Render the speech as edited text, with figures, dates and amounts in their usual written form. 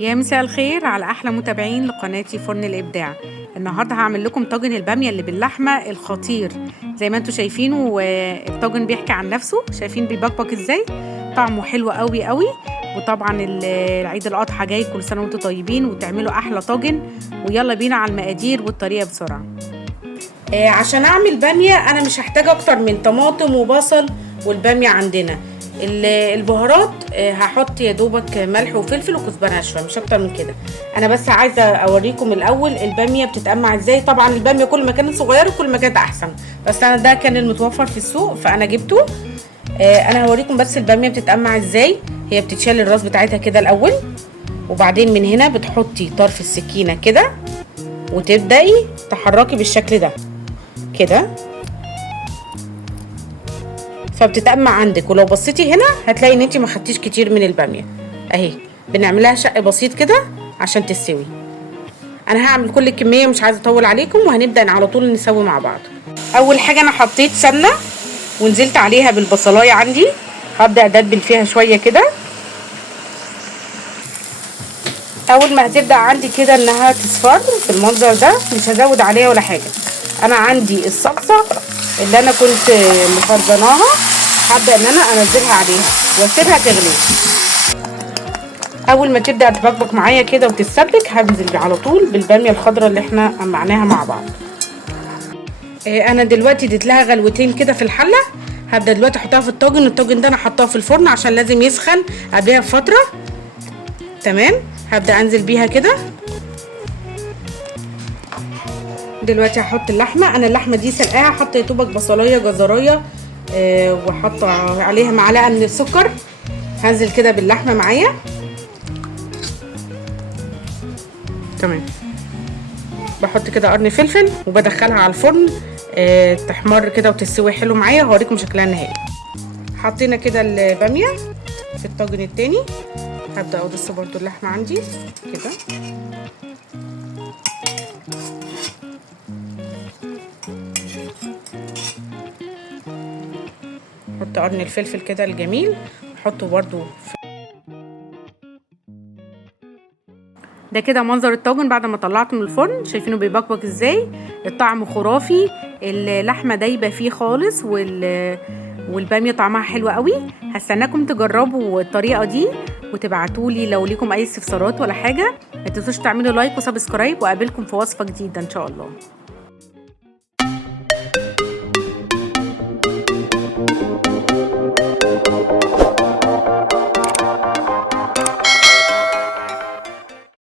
يا مساء الخير على احلى متابعين لقناتي فرن الابداع. النهارده هعمل لكم طاجن الباميه اللي باللحمه الخطير زي ما انتم شايفين، والطاجن بيحكي عن نفسه. شايفين بيبقبق ازاي؟ طعمه حلو قوي قوي. وطبعا العيد الاضحى جاي، كل سنه وانتم طيبين وتعملوا احلى طاجن. ويلا بينا على المقادير والطريقه بسرعه. عشان اعمل باميه انا مش هحتاج اكتر من طماطم وبصل، والباميه عندنا. البهارات هحط يا دوبك ملح وفلفل وكزبره ناشفه، مش اكتر من كده. انا بس عايزه اوريكم الاول الباميه بتتقمع ازاي. طبعا الباميه كل ما كانت صغيره كل ما كانت احسن، بس انا ده كان المتوفر في السوق فانا جبته. انا هوريكم بس الباميه بتتقمع ازاي. هي بتتشال الراس بتاعتها كده الاول، وبعدين من هنا بتحطي طرف السكينه كده وتبداي تحركي بالشكل ده كده، فبتتقمع عندك. ولو بصيتي هنا هتلاقي ان انت ما خدتيش كتير من الباميه اهي. بنعملها شق بسيط كده عشان تستوي. انا هعمل كل الكميه، مش عايزه اطول عليكم، وهنبدا على طول نسوي مع بعض. اول حاجه انا حطيت سمنه ونزلت عليها بالبصلايه عندي، هبدا ادبل فيها شويه كده. اول ما هتبدا عندي كده انها تصفر في المنظر ده مش هزود عليها ولا حاجه. انا عندي الصلصه اللي انا كنت مفرزناها، هبدا ان انا انزلها عليها واسيبها تغلي. اول ما تبدا تبقبق معايا كده وتتسبك هنزل على طول بالباميه الخضراء اللي احنا قمعناها مع بعض. انا دلوقتي اديت لها غلوتين كده في الحله. هبدا دلوقتي احطها في الطاجن. الطاجن ده انا حطاه في الفرن عشان لازم يسخن قبلها بفتره. تمام، هبدا انزل بيها كده. دلوقتي هحط اللحمه. انا اللحمه دي سلقاها، هحط يا دوبك بصلايه جزرايه وحط عليها معلقه من السكر. هنزل كده باللحمه معايا. تمام، بحط كده قرن فلفل وبدخلها على الفرن تحمر كده وتستوي حلو معايا. هوريكم شكلها النهائي. حطينا كده الباميه في الطاجن التاني. هبدا اقص برضو اللحمه عندي كده. احط قرن الفلفل كده الجميل، احطه برضو ده كده منظر الطاجن بعد ما طلعته من الفرن. شايفينه بيبقبق ازاي؟ الطعم خرافي، اللحمه دايبه فيه خالص، والباميه طعمها حلو قوي. هستناكم تجربوا الطريقه دي وتبعتولي لو ليكم اي استفسارات ولا حاجه. ما تنسوش تعملوا لايك وسبسكرايب، واقابلكم في وصفه جديده ان شاء الله.